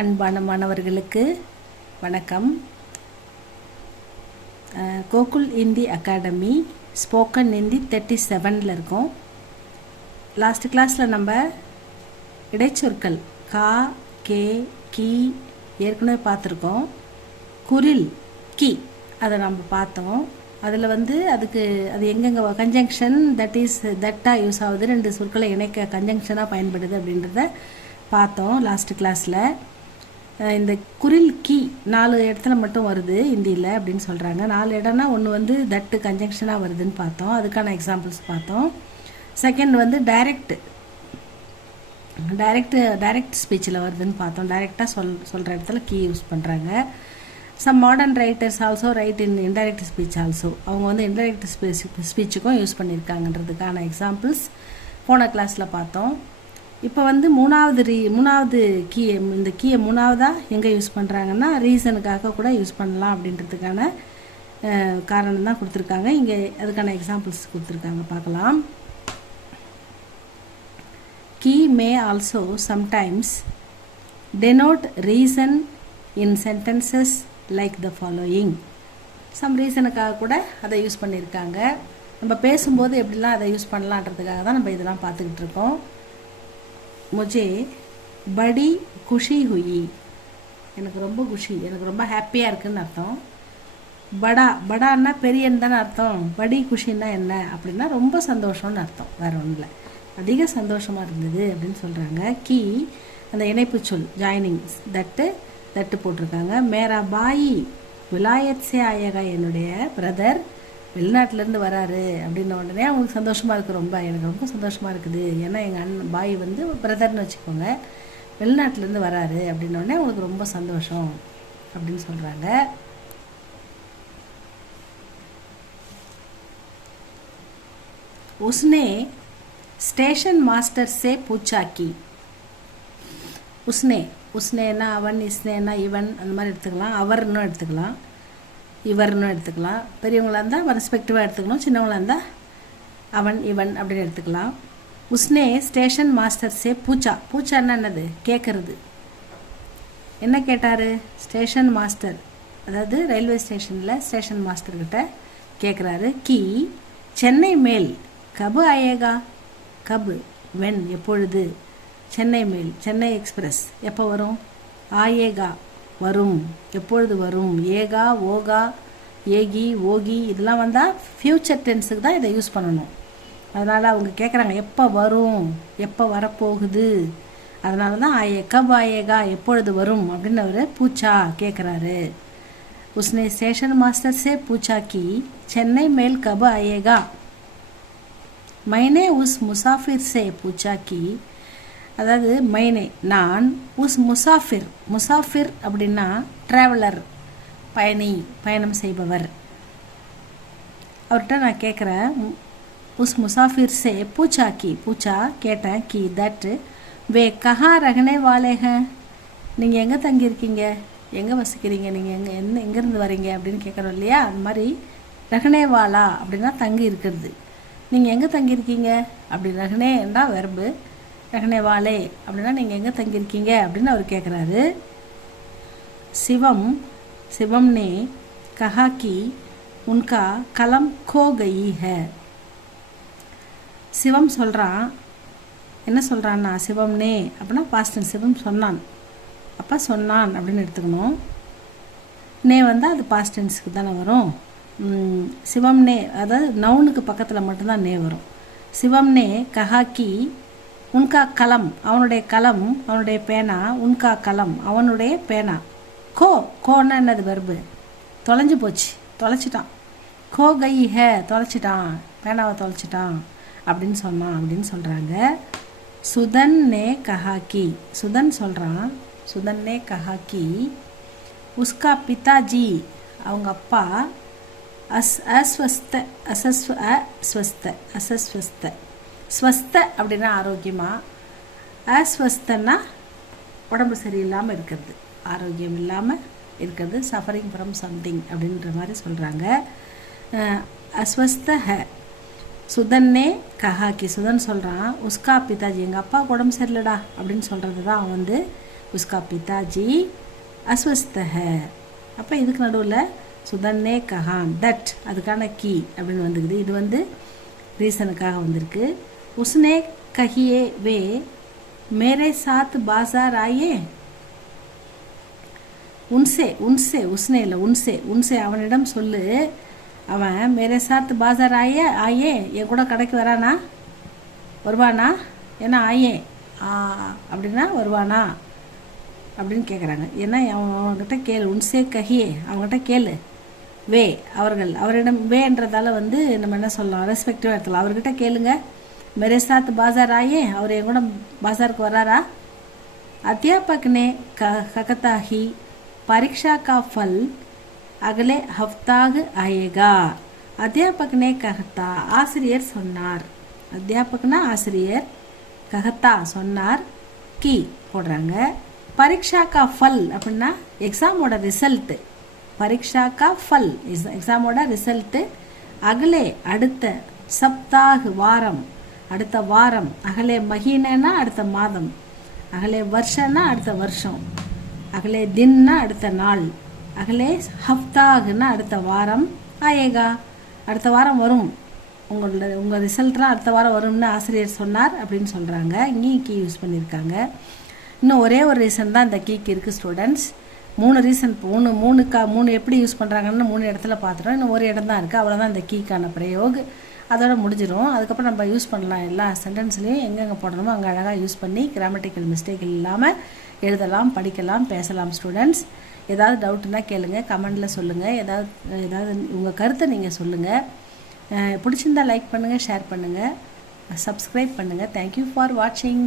அன்பான மாணவர்களுக்கு வணக்கம். கோகுல் இந்தி அகாடமி ஸ்போக்கன் ஹிந்தி 37ல் இருக்கோம். லாஸ்ட் கிளாஸில் நம்ம இடைச்சொற்கள் கா, கே, கி ஏற்கனவே பார்த்துருக்கோம். குரில் கி அதை நம்ம பார்த்தோம். அதில் அதுக்கு அது எங்கெங்கே கன்ஜங்ஷன் தட்டாக யூஸ் ஆகுது, ரெண்டு சொற்களை இணைக்க கன்ஜங்ஷனாக பயன்படுது அப்படின்றத பார்த்தோம் லாஸ்ட் கிளாஸில். இந்த குரில் கி 4 இடத்துல மட்டும் வருது ஹிந்தியில் அப்படின்னு சொல்கிறாங்க. 4 இடம்னா ஒன்று தட்டு கன்ஜங்ஷனாக வருதுன்னு பார்த்தோம், அதுக்கான எக்ஸாம்பிள்ஸ் பார்த்தோம். செகண்ட் டைரக்ட் ஸ்பீச்சில் வருதுன்னு பார்த்தோம். டைரெக்டாக சொல்கிற இடத்துல கீ யூஸ் பண்ணுறாங்க. Some modern writers also write in indirect speech also. அவங்க இன்டைரக்ட் ஸ்பீச்சுக்கும் யூஸ் பண்ணியிருக்காங்கன்றதுக்கான எக்ஸாம்பிள்ஸ் போன கிளாஸில் பார்த்தோம். இப்போ மூணாவது கீ, இந்த கீயை மூணாவதாக எங்கே யூஸ் பண்ணுறாங்கன்னா ரீசனுக்காக கூட யூஸ் பண்ணலாம் அப்படின்றதுக்கான காரணம் தான் கொடுத்துருக்காங்க. இங்கே அதுக்கான எக்ஸாம்பிள்ஸ் கொடுத்துருக்காங்க, பார்க்கலாம். Key may also sometimes denote reason in sentences like the following. Some ரீசனுக்காக கூட அதை யூஸ் பண்ணியிருக்காங்க. நம்ம பேசும்போது எப்படிலாம் அதை யூஸ் பண்ணலான்றதுக்காக தான் நம்ம இதெல்லாம் பார்த்துக்கிட்டு இருக்கோம். முஜே படி குஷி ஹுயி, எனக்கு ரொம்ப குஷி, எனக்கு ரொம்ப ஹாப்பியாக இருக்குதுன்னு அர்த்தம். படான்னா பெரியன்னு தானே அர்த்தம். படி குஷின்னா என்ன அப்படின்னா ரொம்ப சந்தோஷம்னு அர்த்தம், வேறு ஒன்றும் இல்லை. அதிக சந்தோஷமாக இருந்தது அப்படின்னு சொல்கிறாங்க. கீ அந்த இணைப்பு சொல் ஜாயினிங் தட்டு போட்டிருக்காங்க. மேரா பாயி விலாயத் சே ஆயேகா, என்னுடைய பிரதர் வெளிநாட்டிலேருந்து வராரு அப்படின்ன உடனே அவங்களுக்கு சந்தோஷமாக இருக்குது. எனக்கு ரொம்ப சந்தோஷமாக இருக்குது. ஏன்னா எங்கள் பாய் பிரதர்னு வச்சுக்கோங்க, வெளிநாட்டிலேருந்து வராரு அப்படின்ன உடனே அவங்களுக்கு ரொம்ப சந்தோஷம் அப்படின்னு சொல்கிறாங்க. உஸ்னே ஸ்டேஷன் மாஸ்டர் சே பூச்சா கி. உஸ்னேனா அவன், இஸ்னேனா இவன், அந்த மாதிரி எடுத்துக்கலாம். அவர்னு எடுத்துக்கலாம், இவர்னு எடுத்துக்கலாம். பெரியவங்களாக இருந்தால் ரெஸ்பெக்டிவாக எடுத்துக்கணும், சின்னவங்களாக இருந்தால் அவன் இவன் அப்படின்னு எடுத்துக்கலாம். உஸ்னே ஸ்டேஷன் மாஸ்டர் சே பூச்சான்னா என்னது, கேட்குறது. என்ன கேட்டார்? ஸ்டேஷன் மாஸ்டர், அதாவது ரயில்வே ஸ்டேஷனில் ஸ்டேஷன் மாஸ்டர்கிட்ட கேட்குறாரு. கி சென்னை மேல் கபு ஆயேகா, கபு வென் எப்பொழுது, சென்னை மேல் சென்னை எக்ஸ்பிரஸ் எப்போ வரும், ஆயேகா வரும், எப்பொழுது வரும், ஏகா ஓகா ஏகி ஓகி இதெல்லாம் வந்தால் ஃப்யூச்சர் டென்ஸுக்கு தான் இதை யூஸ் பண்ணணும். அதனால் அவங்க கேட்குறாங்க எப்போ வரும், எப்போ வரப்போகுது. அதனால தான் கப் ஆயேகா எப்பொழுது வரும் அப்படின்னு அவர் பூச்சா கேட்குறாரு. உஸ்னே ஸ்டேஷன் மாஸ்டர் சே பூச்சா கி சென்னை மேல் கப் ஆயேகா. மைனே உஸ் முசாஃபிர் சே பூச்சா கி, அதாவது மைனே நான், உஸ் முசாஃபிர் அப்படின்னா ட்ராவலர், பயணம் செய்பவர். அவர்கிட்ட நான் கேட்குறேன், உஸ் முசாஃபிர் சே பூச்சா கேட்டேன் கி தட் வே கஹா ரகனே வாலேக, நீங்கள் எங்கே தங்கியிருக்கீங்க, எங்கே வசிக்கிறீங்க, நீங்கள் எங்கேருந்து வரீங்க அப்படின்னு கேட்குறோம் இல்லையா. அது மாதிரி ரகனே வாலா அப்படின்னா தங்கி இருக்கிறது. நீங்கள் எங்கே தங்கியிருக்கீங்க அப்படி, ரகனேன்னா வெர்பு, ரகனே வாலே அப்படின்னா நீங்கள் எங்கே தங்கியிருக்கீங்க அப்படின்னு அவர் கேட்குறாரு. சிவம் நே கஹா கி உன்கா கலம் கோ கயி ஹை. சிவம் சொல்கிறான், என்ன சொல்கிறான்னா சிவம் நே அப்படின்னா பாஸ்டன், சிவம் சொன்னான், அப்போ சொன்னான் அப்படின்னு எடுத்துக்கணும். நே வந்தால் அது பாஸ்டன்ஸுக்கு தானே வரும். சிவம் நே அதாவது நவுனுக்கு பக்கத்தில் மட்டும்தான் நே வரும். சிவம் நே கஹா கி உன்கா கலம், அவனுடைய கலம், அவனுடைய பேனா, உன்கா கலம் அவனுடைய பேனா, கோன்னா என்னது வெர்பு, தொலைஞ்சு போச்சு, தொலைச்சிட்டான். கோ கை ஹே தொலைச்சிட்டான், பேனாவை தொலைச்சிட்டான் அப்படின்னு சொன்னான் அப்படின்னு சொல்கிறாங்க. சுதன் நே கஹாக்கி, சுதன் சொல்கிறான், சுதன் நே கஹாக்கி உஸ்கா பிதாஜி, அவங்க அப்பா அஸ்வஸ்த அப்படின்னா ஆரோக்கியமாக, அஸ்வஸ்தன்னா உடம்பு சரியில்லாமல் இருக்கிறது, ஆரோக்கியம் இல்லாமல் இருக்கிறது, சஃபரிங் ஃப்ரம் சம்திங் அப்படின்ற மாதிரி சொல்கிறாங்க. அஸ்வஸ்த ஹ. சுதன்னே கஹாக்கி, சுதன் சொல்கிறான் உஸ்கா பிதாஜி, எங்கள் அப்பா உடம்பு சரியில்லடா அப்படின்னு சொல்கிறது தான் அவன் उसका पिताजी अस्वस्थ है. அப்போ இதுக்கு நடுவில் சுதன்னே கஹான் தட் அதுக்கான கீ அப்படின்னு வந்துக்குது. இது வந்து ரீசனுக்காக வந்திருக்கு. உஸ்னே கஹியே வே மேரே சாத் பாசார் ஆயே. உன்சே உன்சே உஸ்னே இல்லை உன்சே உன்சே அவனிடம் சொல்லு, அவன் மேரே சாத் பாசார் ஆயே என் கூட கடைக்கு வரானா வருவானா, ஏன்னா ஆயே அப்படின்னா வருவானா அப்படின்னு கேட்குறாங்க. ஏன்னா அவங்ககிட்ட கேளு, உன்சே கஹியே அவங்ககிட்ட கேளு, வே அவர்கள் அவரிடம் வேன்றதால வந்து நம்ம என்ன சொல்லலாம் ரெஸ்பெக்டிவாக எடுத்துக்கலாம். அவர்கிட்ட கேளுங்க, மேரே சாத் பாசார் ஆயே அவர் என் கூட பாசாருக்கு வராரா. அத்தியாபக் நே ககதா ஹி பரீட்சா கா ஃபல் அகலே ஹஃப்தாக ஆயேகா. அத்தியாபக் நே ககதா ஆசிரியர் சொன்னார், அத்தியாபக்னா ஆசிரியர், ககத்தா சொன்னார், கி போடுறாங்க. பரீட்சா கா ஃபல் அப்படின்னா எக்ஸாமோட ரிசல்ட்டு, பரீட்சா கா ஃபல் எக்ஸாமோட ரிசல்ட்டு, அகலே அடுத்த, சப்தாக வாரம் அடுத்த வாரம், அகலே மஹீனா அடுத்த மாதம், அகலே வருஷன்னா அடுத்த வருஷம், அகலே தின்னா அடுத்த நாள், அகலே ஹஃப்தாகுன்னா அடுத்த வாரம், ஆயேகா அடுத்த வாரம் வரும், உங்கள் ரிசல்ட்லாம் அடுத்த வாரம் வரும்னு ஆசிரியர் சொன்னார் அப்படின்னு சொல்கிறாங்க. இங்கேயும் கீ யூஸ் பண்ணியிருக்காங்க. இன்னும் ஒரே ஒரு ரீசன் தான் இந்த கீக்கு இருக்குது ஸ்டூடெண்ட்ஸ். 3 ரீசன் மூணு எப்படி யூஸ் பண்ணுறாங்கன்னு 3 இடத்துல பார்த்துட்டோம். இன்னும் ஒரு இடம் தான் இருக்குது, அவ்வளோதான் இந்த கீக்கான பிரயோக். அதோட முடிஞ்சிடும். அதுக்கப்புறம் நம்ம யூஸ் பண்ணலாம், எல்லா சென்டென்ஸ்லேயும் எங்கெங்கே போடணுமோ அங்கே அழகாக யூஸ் பண்ணி கிராமட்டிக்கல் மிஸ்டேக் இல்லாமல் எழுதலாம், படிக்கலாம், பேசலாம். ஸ்டூடெண்ட்ஸ் ஏதாவது டவுட்னா கேளுங்க, கமெண்டில் சொல்லுங்கள். ஏதாவது உங்கள் கருத்தை நீங்கள் சொல்லுங்கள். பிடிச்சிருந்தால் லைக் பண்ணுங்கள், ஷேர் பண்ணுங்கள், சப்ஸ்கிரைப் பண்ணுங்கள். தேங்க்யூ ஃபார் வாட்சிங்.